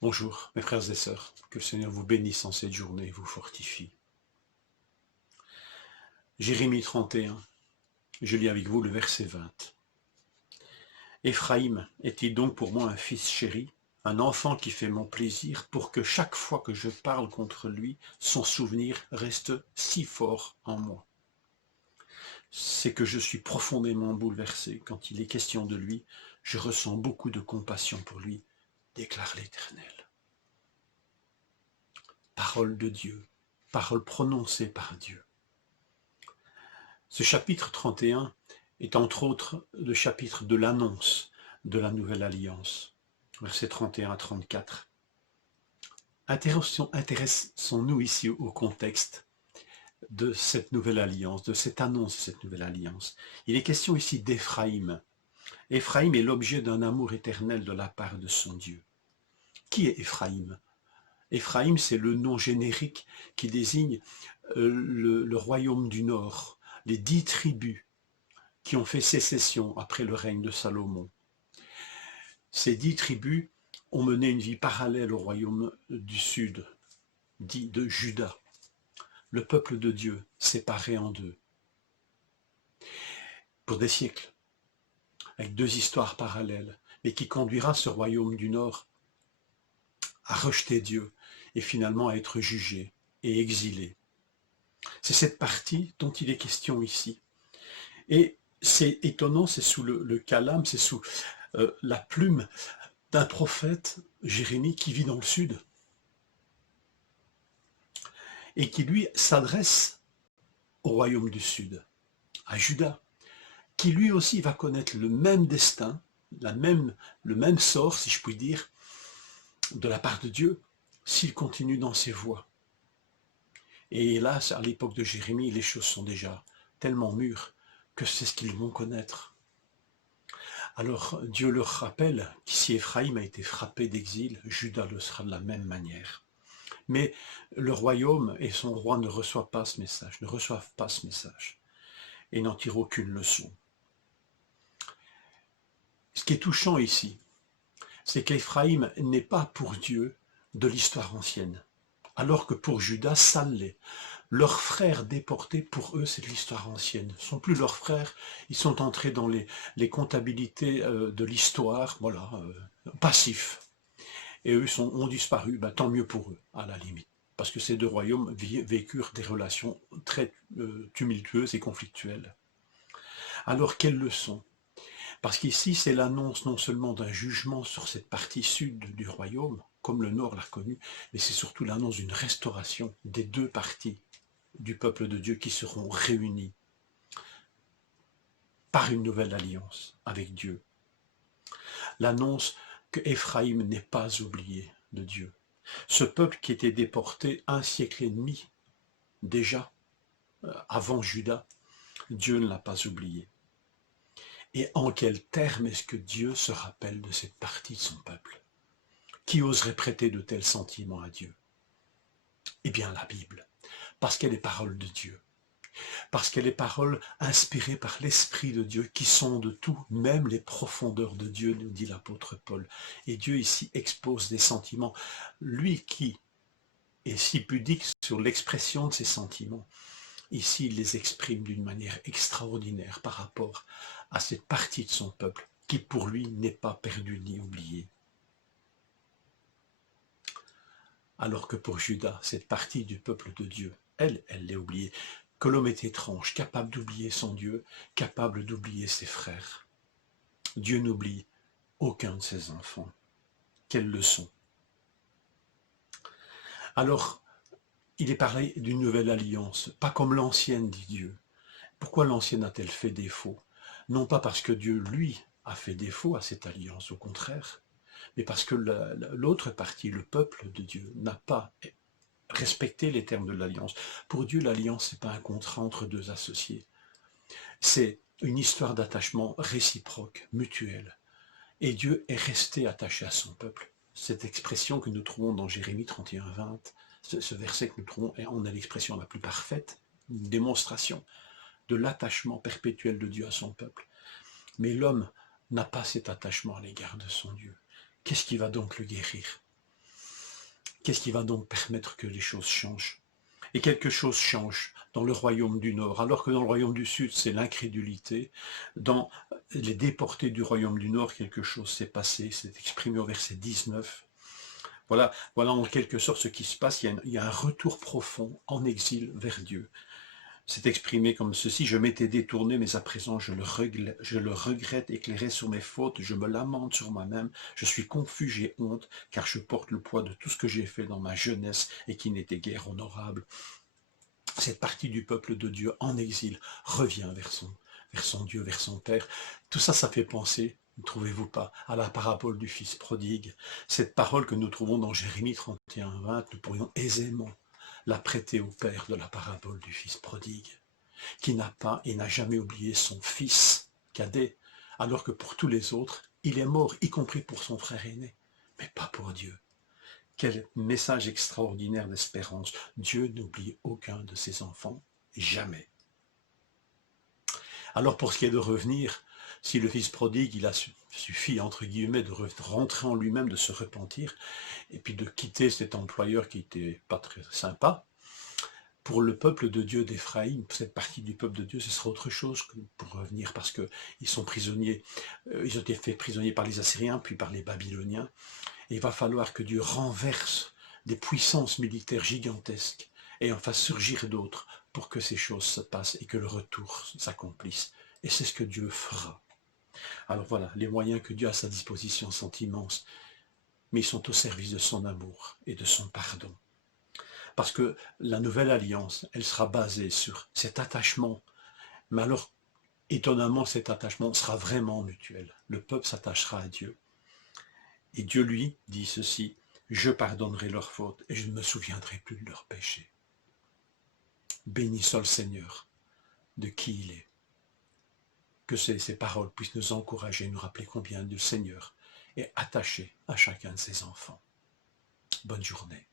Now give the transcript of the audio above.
Bonjour mes frères et sœurs, que le Seigneur vous bénisse en cette journée et vous fortifie. Jérémie 31, je lis avec vous le verset 20. Éphraïm est-il donc pour moi un fils chéri, un enfant qui fait mon plaisir, pour que chaque fois que je parle contre lui, son souvenir reste si fort en moi. C'est que je suis profondément bouleversé quand il est question de lui, je ressens beaucoup de compassion pour lui, déclare l'Éternel. Parole de Dieu, parole prononcée par Dieu. Ce chapitre 31 est entre autres le chapitre de l'annonce de la nouvelle alliance, versets 31 à 34. Intéressons-nous ici au contexte de cette nouvelle alliance, de cette annonce de cette nouvelle alliance. Il est question ici d'Éphraïm. Éphraïm est l'objet d'un amour éternel de la part de son Dieu. Qui est Éphraïm? Éphraïm, c'est le nom générique qui désigne le royaume du Nord, les 10 tribus qui ont fait sécession après le règne de Salomon. Ces 10 tribus ont mené une vie parallèle au royaume du Sud, dit de Juda, le peuple de Dieu séparé en deux, pour des siècles, avec 2 histoires parallèles, mais qui conduira ce royaume du Nord à rejeter Dieu et finalement à être jugé et exilé. C'est cette partie dont il est question ici. Et c'est étonnant, c'est sous le calame, c'est sous la plume d'un prophète, Jérémie, qui vit dans le sud, et qui lui s'adresse au royaume du sud, à Juda, qui lui aussi va connaître le même destin, le même sort, si je puis dire, de la part de Dieu, s'il continue dans ses voies. Et hélas, à l'époque de Jérémie, les choses sont déjà tellement mûres que c'est ce qu'ils vont connaître. Alors Dieu leur rappelle qu'ici Éphraïm a été frappé d'exil, Juda le sera de la même manière. Mais le royaume et son roi ne reçoivent pas ce message, et n'en tirent aucune leçon. Ce qui est touchant ici, c'est qu'Éphraïm n'est pas pour Dieu de l'histoire ancienne, alors que pour Juda, ça l'est. Leurs frères déportés, pour eux, c'est de l'histoire ancienne. Ce ne sont plus leurs frères, ils sont entrés dans les comptabilités de l'histoire, voilà, passifs. Et eux ont disparu, tant mieux pour eux, à la limite. Parce que ces deux royaumes vécurent des relations très tumultueuses et conflictuelles. Alors, quelle leçon? Parce qu'ici, c'est l'annonce non seulement d'un jugement sur cette partie sud du royaume, comme le nord l'a reconnu, mais c'est surtout l'annonce d'une restauration des deux parties du peuple de Dieu qui seront réunis par une nouvelle alliance avec Dieu. L'annonce que Éphraïm n'est pas oublié de Dieu. Ce peuple qui était déporté 1 siècle et demi déjà, avant Juda, Dieu ne l'a pas oublié. Et en quels termes est-ce que Dieu se rappelle de cette partie de son peuple? Qui oserait prêter de tels sentiments à Dieu? Eh bien la Bible, parce qu'elle est parole de Dieu, parce qu'elle est parole inspirée par l'Esprit de Dieu qui sonde tout, même les profondeurs de Dieu, nous dit l'apôtre Paul. Et Dieu ici expose des sentiments. Lui qui est si pudique sur l'expression de ses sentiments, ici il les exprime d'une manière extraordinaire par rapport à cette partie de son peuple qui pour lui n'est pas perdue ni oubliée. Alors que pour Judas, cette partie du peuple de Dieu, elle l'est oubliée. Que l'homme est étrange, capable d'oublier son Dieu, capable d'oublier ses frères. Dieu n'oublie aucun de ses enfants. Quelle leçon! Alors, il est parlé d'une nouvelle alliance, pas comme l'ancienne, dit Dieu. Pourquoi l'ancienne a-t-elle fait défaut? Non pas parce que Dieu, lui, a fait défaut à cette alliance, au contraire, mais parce que l'autre partie, le peuple de Dieu, n'a pas respecté les termes de l'alliance. Pour Dieu, l'alliance, ce n'est pas un contrat entre deux associés. C'est une histoire d'attachement réciproque, mutuel. Et Dieu est resté attaché à son peuple. Cette expression que nous trouvons dans Jérémie 31, 20, ce verset que nous trouvons, on a l'expression la plus parfaite, une démonstration de l'attachement perpétuel de Dieu à son peuple. Mais l'homme n'a pas cet attachement à l'égard de son Dieu. Qu'est-ce qui va donc le guérir? Qu'est-ce qui va donc permettre que les choses changent? Et quelque chose change dans le royaume du Nord, alors que dans le royaume du Sud, c'est l'incrédulité. Dans les déportés du royaume du Nord, quelque chose s'est passé, c'est exprimé au verset 19. Voilà en quelque sorte ce qui se passe. Il y a un retour profond en exil vers Dieu. C'est exprimé comme ceci: je m'étais détourné, mais à présent je le regrette, éclairé sur mes fautes, je me lamente sur moi-même, je suis confus, j'ai honte, car je porte le poids de tout ce que j'ai fait dans ma jeunesse et qui n'était guère honorable. Cette partie du peuple de Dieu en exil revient vers son Dieu, vers son Père. Tout ça, ça fait penser, ne trouvez-vous pas, à la parabole du Fils prodigue. Cette parole que nous trouvons dans Jérémie 31:20, nous pourrions aisément la prêter au Père de la parabole du Fils prodigue, qui n'a pas et n'a jamais oublié son fils cadet, alors que pour tous les autres, il est mort, y compris pour son frère aîné, mais pas pour Dieu. Quel message extraordinaire d'espérance. Dieu n'oublie aucun de ses enfants, jamais. Alors pour ce qui est de revenir, si le fils prodigue, il a suffi, entre guillemets, de rentrer en lui-même, de se repentir, et puis de quitter cet employeur qui n'était pas très sympa, pour le peuple de Dieu d'Éphraïm, cette partie du peuple de Dieu, ce sera autre chose que pour revenir, parce qu'ils sont prisonniers, ils ont été faits prisonniers par les Assyriens, puis par les Babyloniens, et il va falloir que Dieu renverse des puissances militaires gigantesques et en fasse surgir d'autres pour que ces choses se passent et que le retour s'accomplisse. Et c'est ce que Dieu fera. Alors voilà, les moyens que Dieu a à sa disposition sont immenses, mais ils sont au service de son amour et de son pardon. Parce que la nouvelle alliance, elle sera basée sur cet attachement. Mais alors, étonnamment, cet attachement sera vraiment mutuel. Le peuple s'attachera à Dieu. Et Dieu, lui, dit ceci: je pardonnerai leurs fautes et je ne me souviendrai plus de leurs péchés. Béni soit le Seigneur de qui il est. Que ces paroles puissent nous encourager, nous rappeler combien le Seigneur est attaché à chacun de ses enfants. Bonne journée.